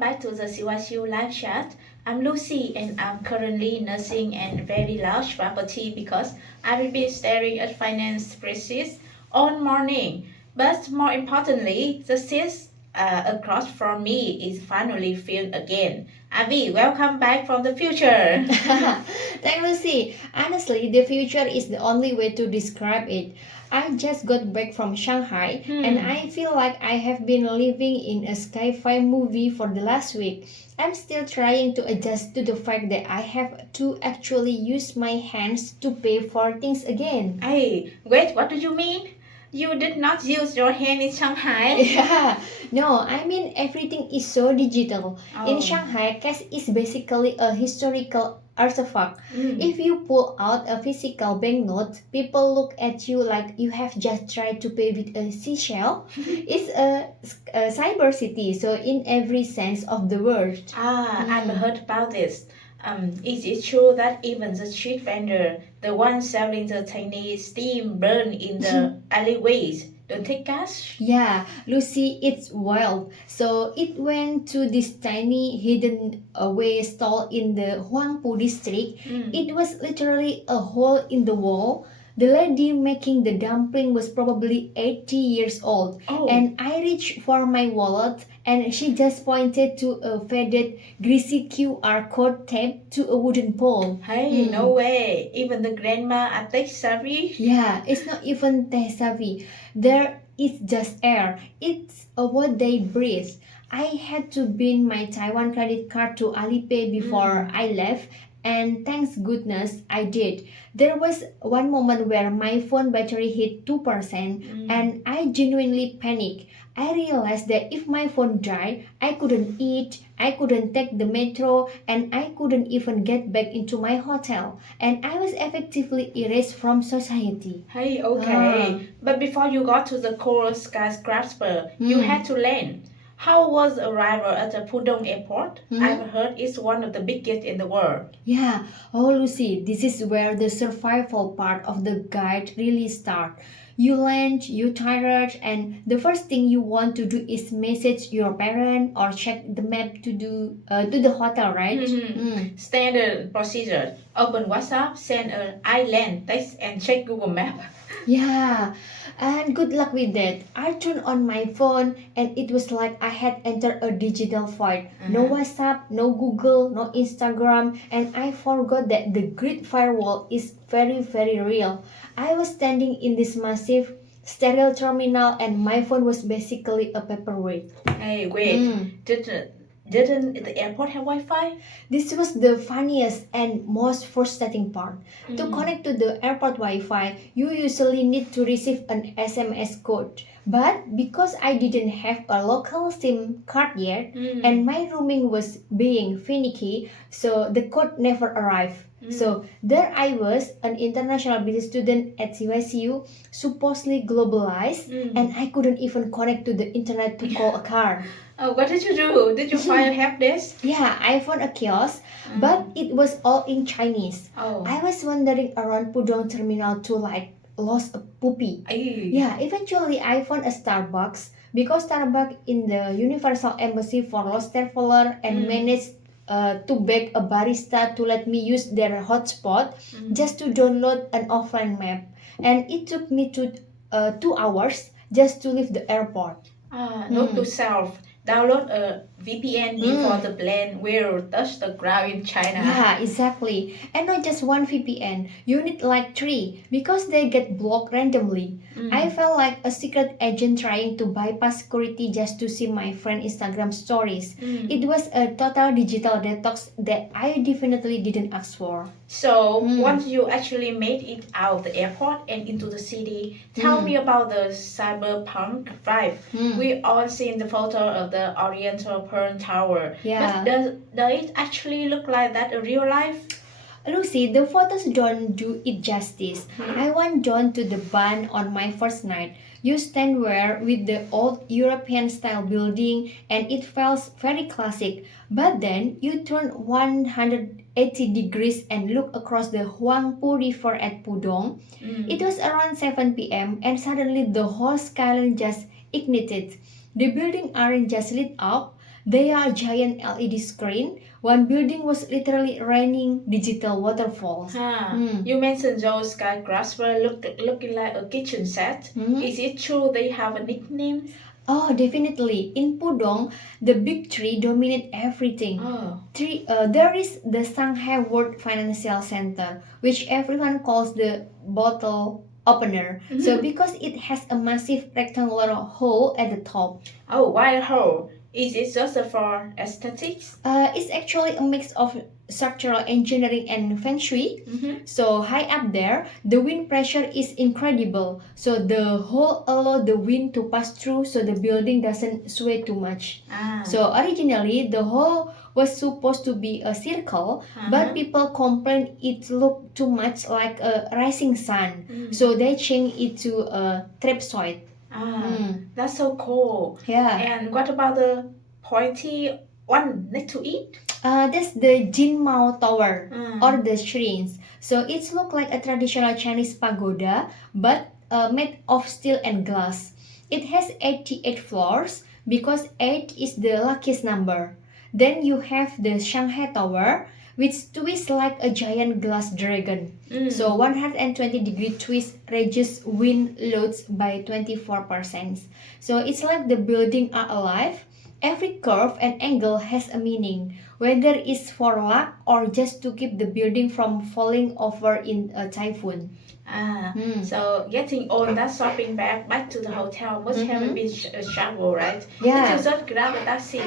back to the CYCU live chat. I'm Lucy and I'm currently nursing a very large property because I've been staring at finance spreadsheets all morning. But more importantly, the seat across from me is finally filled again. Avi, welcome back from the future. Thank Lucy. Honestly, the future is the only way to describe it. I just got back from Shanghai and I feel like I have been living in a sci-fi movie for the last week. I'm still trying to adjust to the fact that I have to actually use my hands to pay for things again. Hey, wait, what do you mean? You did not use your hand in Shanghai? Yeah, no, I mean everything is so digital. In Oh. Shanghai, cash is basically a historical artifact. If you pull out a physical banknote, people look at you like you have just tried to pay with a seashell. It's a cyber city, so in every sense of the word. I've heard about this. Is it true that even the street vendor, the one selling the tiny steam burn in the alleyways, don't take cash? Yeah, Lucy, it's wild. So it went to this tiny hidden away stall in the Huangpu district. It was literally a hole in the wall. The lady making the dumpling was probably 80 years old. Oh. And I reached for my wallet and she just pointed to a faded, greasy QR code taped to a wooden pole. Hey, no way. Even the grandma are tech savvy? Yeah, it's not even tech savvy. There is just air. It's what they breathe. I had to bin my Taiwan credit card to Alipay before I left, and thanks goodness I did. There was one moment where my phone battery hit 2% and I genuinely panicked. I realized that if my phone died, I couldn't eat, I couldn't take the metro, and I couldn't even get back into my hotel. And I was effectively erased from society. Hey, okay. But before you got to the coral skyscraper, you had to land. How was the arrival at the Pudong airport? I've heard it's one of the biggest in the world. Yeah, oh Lucy, this is where the survival part of the guide really starts. You land, you tired, and the first thing you want to do is message your parent or check the map to the hotel, right? Standard procedure. Open WhatsApp, send an island text, and check Google Map. Yeah, and good luck with that. I turned on my phone and it was like I had entered a digital void. No WhatsApp, no Google, no Instagram, and I forgot that the Great Firewall is very, very real. I was standing in this massive sterile terminal and my phone was basically a paperweight. Hey, wait. Didn't the airport have Wi-Fi? This was the funniest and most frustrating part. To connect to the airport Wi-Fi, you usually need to receive an SMS code. But because I didn't have a local SIM card yet, and my roaming was being finicky, so the code never arrived. So there I was, an international business student at CYCU, supposedly globalized, and I couldn't even connect to the internet to call a car. Oh, what did you do? Did you find a help desk? Yeah, I found a kiosk, but it was all in Chinese. Oh. I was wandering around Pudong Terminal to like lost a puppy. Ay. Yeah, eventually I found a Starbucks because Starbucks in the Universal Embassy for Lost Traveler and managed to beg a barista to let me use their hotspot just to download an offline map. And it took me 2 hours just to leave the airport. Note to self. Download a VPN before the plane will touch the ground in China. Yeah, exactly. And not just one VPN. You need like 3 because they get blocked randomly. I felt like a secret agent trying to bypass security just to see my friend Instagram stories. It was a total digital detox that I definitely didn't ask for. So, once you actually made it out of the airport and into the city, tell me about the cyberpunk vibe. We all seen the photo of the Oriental Pearl Tower. Yeah. But does it actually look like that in real life? Lucy, the photos don't do it justice. I went down to the barn on my first night. You stand there with the old European style building and it feels very classic. But then you turn 180 degrees and look across the Huangpu River at Pudong. It was around 7 p.m. and suddenly the whole skyline just ignited. The buildings aren't just lit up, They are giant LED screen. One building was literally raining digital waterfalls. You mentioned those skyscrapers looking like a kitchen set. Mhm. Is it true they have a nickname? Oh, definitely. In Pudong, the big tree dominate everything. Oh. There is the Shanghai World Financial Center, which everyone calls the bottle opener. So because it has a massive rectangular hole at the top. Oh, why a hole? Is it just for aesthetics? It's actually a mix of structural engineering and feng shui. So high up there, the wind pressure is incredible. So the hole allows the wind to pass through so the building doesn't sway too much. So originally, the hole was supposed to be a circle, but people complained it looked too much like a rising sun. So they changed it to a trapezoid. That's so cool. Yeah. And what about the pointy one next to it? That's the Jinmao Tower or the shrines. So it looks like a traditional Chinese pagoda, but made of steel and glass. It has 88 floors because 8 is the luckiest number. Then you have the Shanghai Tower, which twists like a giant glass dragon. So 120-degree twist reduces wind loads by 24%. So it's like the building are alive. Every curve and angle has a meaning, whether it's for luck or just to keep the building from falling over in a typhoon. So getting all that shopping bag back to the hotel must have been a struggle, right? Yeah. Did you just grab a taxi?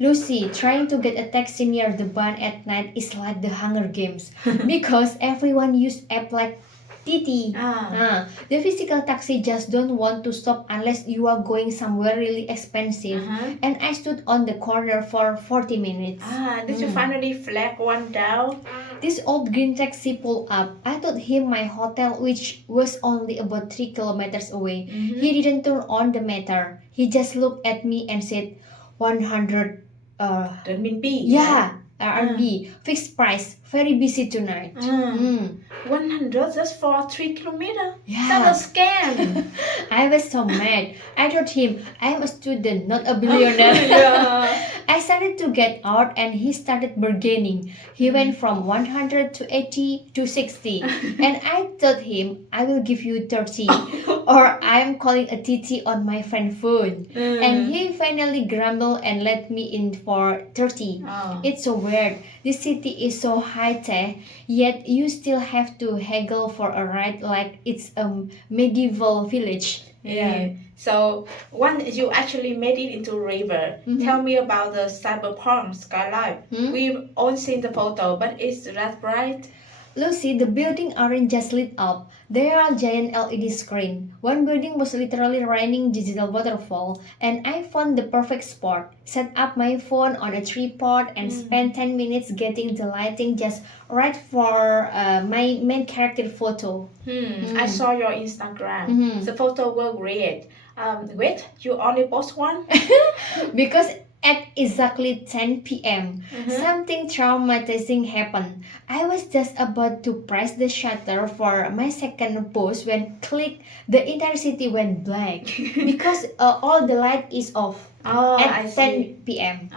Lucy, trying to get a taxi near the barn at night is like the Hunger Games because everyone use app like Titi. The physical taxi just don't want to stop unless you are going somewhere really expensive. And I stood on the corner for 40 minutes. Did you finally flag one down? This old green taxi pulled up. I told him my hotel, which was only about 3 kilometers away. He didn't turn on the meter. He just looked at me and said, 100 Renminbi. Yeah, RMB. Fixed price. Very busy tonight. 100 just for 3 kilometers? Yeah. That's a scam. I was so mad. I told him I am a student, not a billionaire. I started to get out and he started bargaining. He went from 100 to 80 to 60. And I told him I will give you 30 or I am calling a TT on my friend phone. And he finally grumbled and let me in for 30. It's so weird. This city is so high tech, yet you still have to haggle for a ride like it's a medieval village. Yeah. So once you actually made it into a river, tell me about the cyberpunk skyline. We've all seen the photo, but is that bright? Lucy, the buildings aren't just lit up. They are giant LED screen. One building was literally raining digital waterfall, and I found the perfect spot. Set up my phone on a tripod and spent 10 minutes getting the lighting just right for my main character photo. I saw your Instagram. The photo were great. Wait, you only post one? Because at exactly 10 p.m., something traumatizing happened. I was just about to press the shutter for my second post when click, the entire city went black because all the light is off at 10 p.m.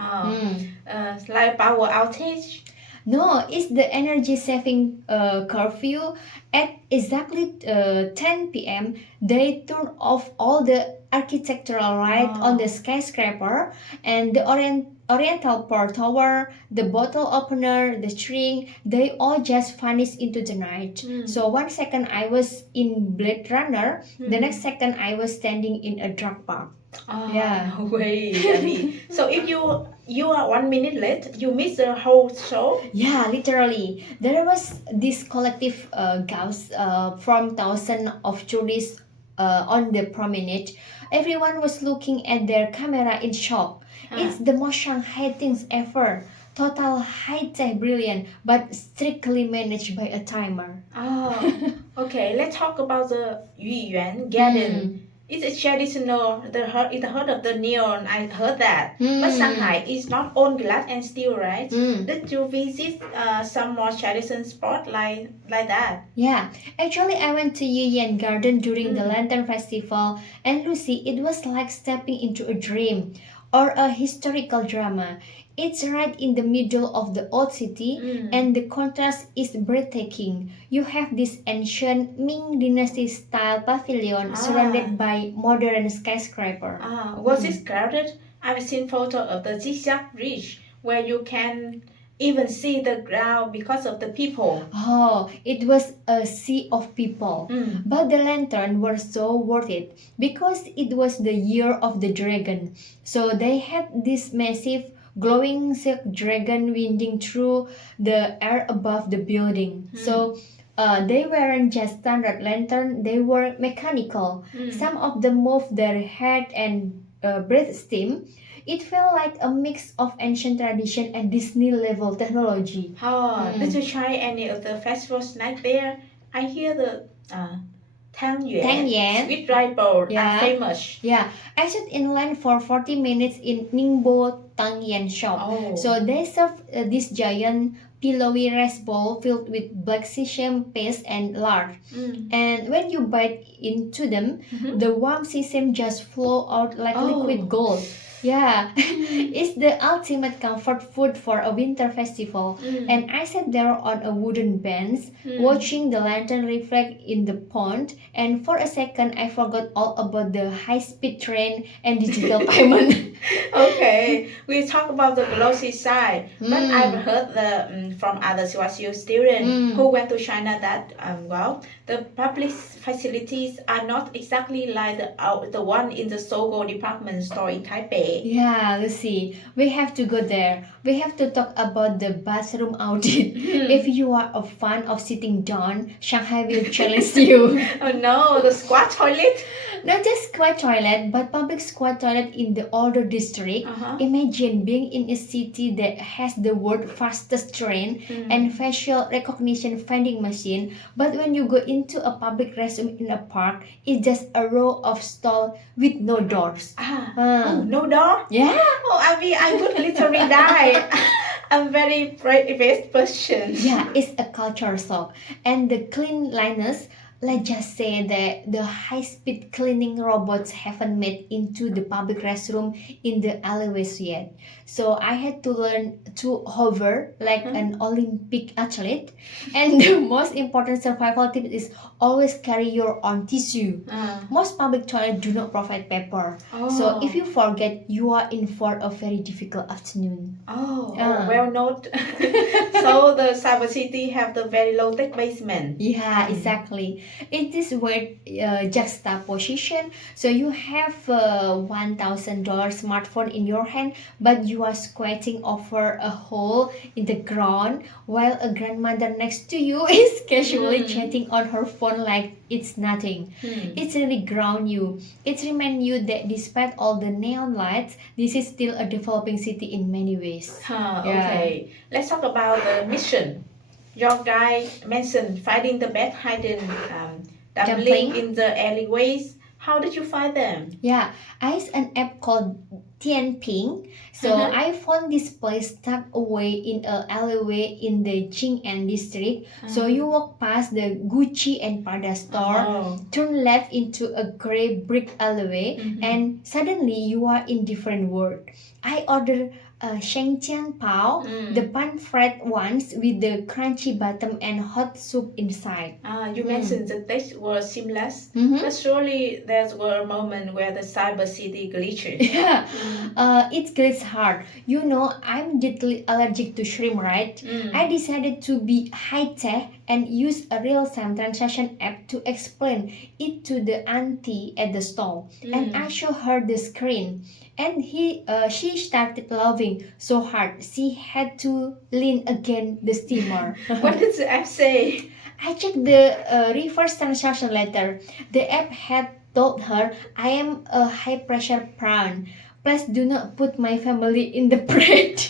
Like power outage? No, it's the energy saving curfew. At exactly 10 p.m., they turn off all the architectural light on the skyscraper and the Oriental Pearl Tower, the bottle opener, the string, they all just vanish into the night. So 1 second I was in Blade Runner, the next second I was standing in a drug park. No way, Abby. So if you are 1 minute late, you miss the whole show? Yeah, literally. There was this collective gauze from thousands of tourists on the promenade. Everyone was looking at their camera in shock. It's the most Shanghai things ever. Total high-tech brilliant, but strictly managed by a timer. Okay, let's talk about the Yuyuan Garden. It's a traditional, the heart of the neon, I heard that. But Shanghai is not all glass and steel, right? Did you visit some more traditional spot like that? Yeah, actually I went to Yuyan Garden during the Lantern Festival and Lucy, it was like stepping into a dream. or a historical drama. It's right in the middle of the old city, and the contrast is breathtaking. You have this ancient Ming Dynasty style pavilion surrounded by modern skyscraper. Was it crowded? I've seen photos of the zigzag bridge where you can even see the ground because of the people. Oh, it was a sea of people. But the lantern were so worth it because it was the year of the dragon. So they had this massive glowing silk dragon winding through the air above the building. So they weren't just standard lantern, they were mechanical. Some of them moved their head and breathed steam. It felt like a mix of ancient tradition and Disney level technology. Did you try any of the festival snack there? I hear the Tang Tang Yuan. sweet rice bowl Yeah. are famous. Yeah, I stood in line for 40 minutes in Ningbo Tang Yan shop. Oh. So they serve this giant pillowy rice bowl filled with black sesame paste and lard. And when you bite into them, the warm sesame just flow out like liquid gold. Yeah, it's the ultimate comfort food for a winter festival. And I sat there on a wooden bench, watching the lantern reflect in the pond. And for a second, I forgot all about the high-speed train and digital payment. Okay, we talk about the glossy side, but I've heard from other CYU students who went to China that the public facilities are not exactly like the one in the Sogo department store in Taipei. Yeah, Lucy, we have to go there. We have to talk about the bathroom audit. If you are a fan of sitting down, Shanghai will challenge you. Oh no, the squat toilet. Not just squat toilet, but public squat toilet in the older district. Imagine being in a city that has the world's fastest train and facial recognition vending machine, but when you go into a public restroom in a park, it's just a row of stalls with no doors. No door? Yeah. Oh, I would literally die. I'm very brave person. Yeah, it's a culture shock. And the cleanliness, let's just say that the high-speed cleaning robots haven't made into the public restroom in the alleyways yet. So I had to learn to hover like an Olympic athlete. And the most important survival tip is always carry your own tissue. Most public toilets do not provide paper. So if you forget, you are in for a very difficult afternoon. Well noted. So the cyber city have the very low tech basement. Yeah, exactly. It is weird juxtaposition. So you have a $1,000 smartphone in your hand, but you are squatting over a hole in the ground while a grandmother next to you is casually chatting on her phone like it's nothing. It's really ground you. It reminds you that despite all the neon lights, this is still a developing city in many ways. Okay, let's talk about the mission. Your guy mentioned finding the bed hidden dumpling in the alleyways. How did you find them? Yeah, I use an app called Tianping. So I found this place tucked away in a alleyway in the Jing'an district. So you walk past the Gucci and Prada store, turn left into a gray brick alleyway, and suddenly you are in different world. I ordered a Shengjiang Pao, the pan-fried ones with the crunchy bottom and hot soup inside. You mentioned the taste was seamless, but surely there were a moment where the cyber city glitched. Yeah, it glitches hard. You know, I'm deadly allergic to shrimp, right? I decided to be high-tech and use a real-time transaction app to explain it to the auntie at the stall. And I showed her the screen. And she started laughing so hard she had to lean against the steamer. What did the app say? I checked the reverse transaction letter. The app had told her, I am a high pressure prawn. Please do not put my family in the bread.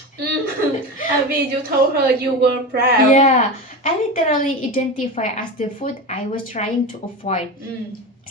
Abby, you told her you were proud. Yeah, I literally identify as the food I was trying to avoid.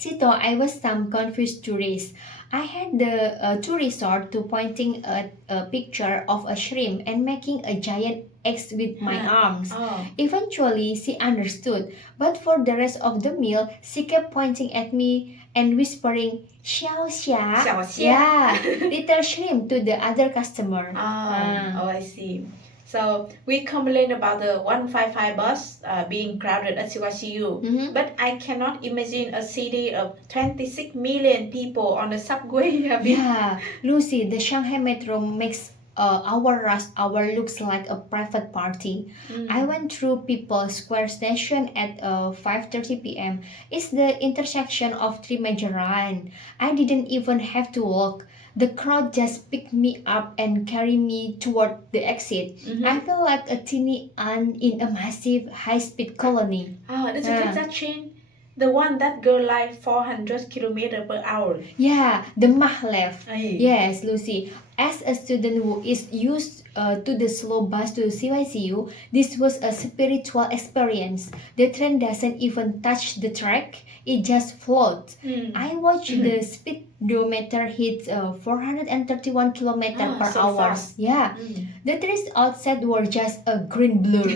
She thought I was some confused tourist. I had the to resort to pointing at a picture of a shrimp and making a giant X with my arms. Oh. Eventually, she understood, but for the rest of the meal, she kept pointing at me and whispering, "Xiao xia." Xiao xia. Yeah, little shrimp to the other customer. Oh, I see. So we complain about the 155 bus being crowded at CYCU, Mhm. but I cannot imagine a city of 26 million people on the subway. Yeah, Lucy, the Shanghai Metro makes our rush hour looks like a private party. I went through People's Square Station at 5:30 p.m. It's the intersection of three major lines. I didn't even have to walk. The crowd just picked me up and carried me toward the exit. I felt like a teeny ant in a massive high-speed colony. Oh, did you Yeah. take that train? The one that go like 400 kilometers per hour. Yeah, the maglev. Ay. Yes, Lucy. As a student who is used to the slow bus to CYCU, this was a spiritual experience. The train doesn't even touch the track, it just floats. I watched the speedometer hit 431 kilometers per so hour. fast. Yeah, the trees outside were just a green blur,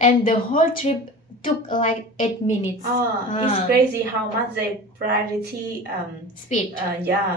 and the whole trip took like 8 minutes. It's crazy how much they priority Speed. yeah.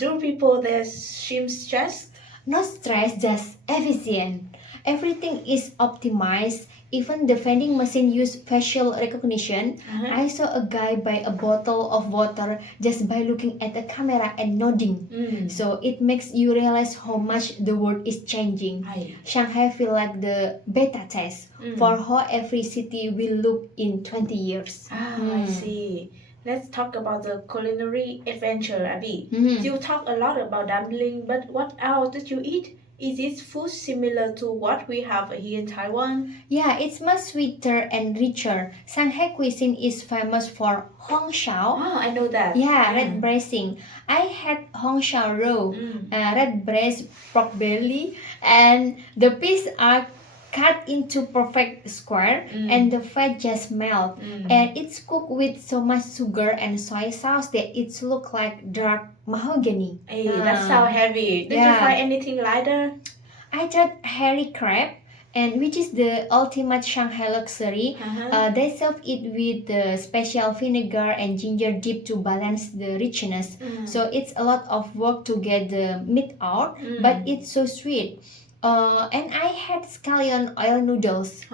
Do people there seem stressed? Not stress, just efficient. Everything is optimized. Even the vending machine use facial recognition. I saw a guy buy a bottle of water just by looking at the camera and nodding. So it makes you realize how much the world is changing. Ay. Shanghai feel like the beta test for how every city will look in 20 years. I see. Let's talk about the culinary adventure, Abby. You talk a lot about dumpling, but what else did you eat? Is this food similar to what we have here in Taiwan? Yeah, it's much sweeter and richer. Shanghai cuisine is famous for Hong Shao. Oh, I know that. Yeah, red braising. I had Hong Shao roe, red braised pork belly, and the pieces are cut into perfect square and the fat just melt. And it's cooked with so much sugar and soy sauce that it looks like dark mahogany. Hey, that sounds heavy. Did you Yeah. find anything lighter? I tried hairy crab, and which is the ultimate Shanghai luxury. They serve it with the special vinegar and ginger dip to balance the richness. So it's a lot of work to get the meat out, but it's so sweet. And I had scallion oil noodles,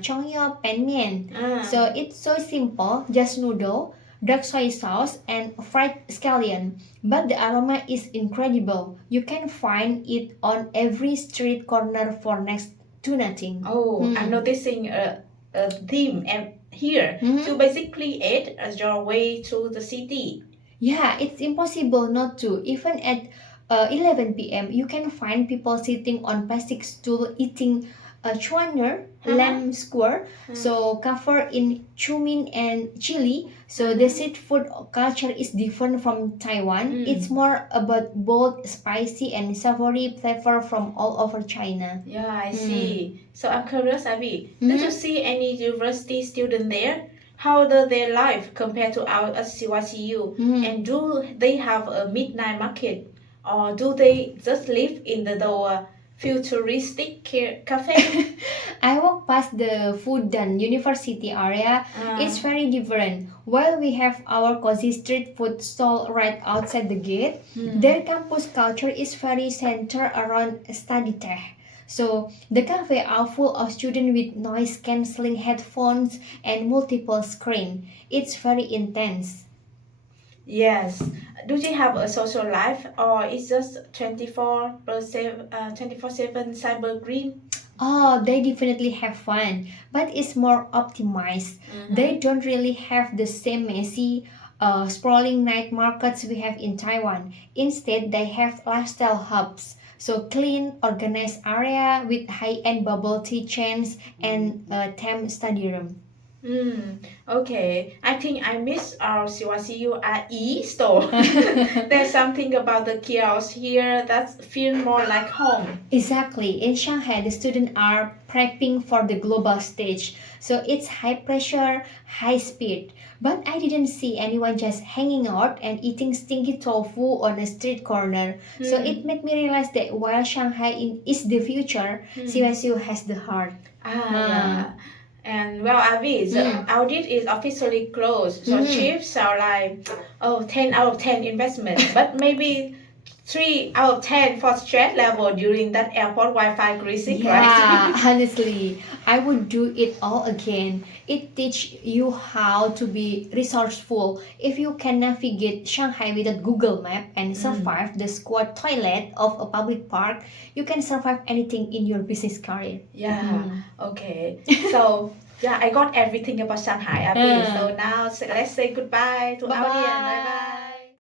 chongyo pan mian. So it's so simple, just noodle, dark soy sauce, and fried scallion. But the aroma is incredible. You can find it on every street corner for next to nothing. Oh, I'm noticing a theme here. You basically ate as your way through the city. Yeah, it's impossible not to. Even at 11 p.m., you can find people sitting on plastic stool eating chuaner, lamb skewer, so covered in cumin and chili. So the street food culture is different from Taiwan. It's more about bold, spicy, and savory flavor from all over China. Yeah, I see. So I'm curious, Abby. Did you see any university student there? How does their life compare to our at CYCU? And do they have a midnight market? Or do they just live in the futuristic cafe? I walked past the Fudan University area. It's very different. While we have our cozy street food stall right outside the gate, their campus culture is very centered around study tech. So the cafe are full of students with noise cancelling headphones and multiple screens. It's very intense. Yes. Do you have a social life or it's just 24/7 cyber green? Oh, they definitely have fun, but it's more optimized. They don't really have the same messy, sprawling night markets we have in Taiwan. Instead, they have lifestyle hubs. So clean, organized area with high-end bubble tea chains and a theme study room. Okay. I think I miss our CYCURE store. There's something about the kiosks here that feel more like home. Exactly. In Shanghai, the students are prepping for the global stage. So it's high pressure, high speed. But I didn't see anyone just hanging out and eating stinky tofu on a street corner. So it made me realize that while is the future, CSU has the heart. Yeah. And well, Avi, the audit is officially closed. So chips are like, 10 out of 10 investment, but maybe 3 out of 10 for stress level during that airport Wi-Fi greasing, Yeah, right? honestly, I would do it all again. It teach you how to be resourceful. If you can navigate Shanghai without Google Map and survive the squat toilet of a public park, you can survive anything in your business career. Yeah, okay. So, yeah, I got everything about Shanghai, Avi. So now let's say goodbye to Bye audience. Bye bye. bye.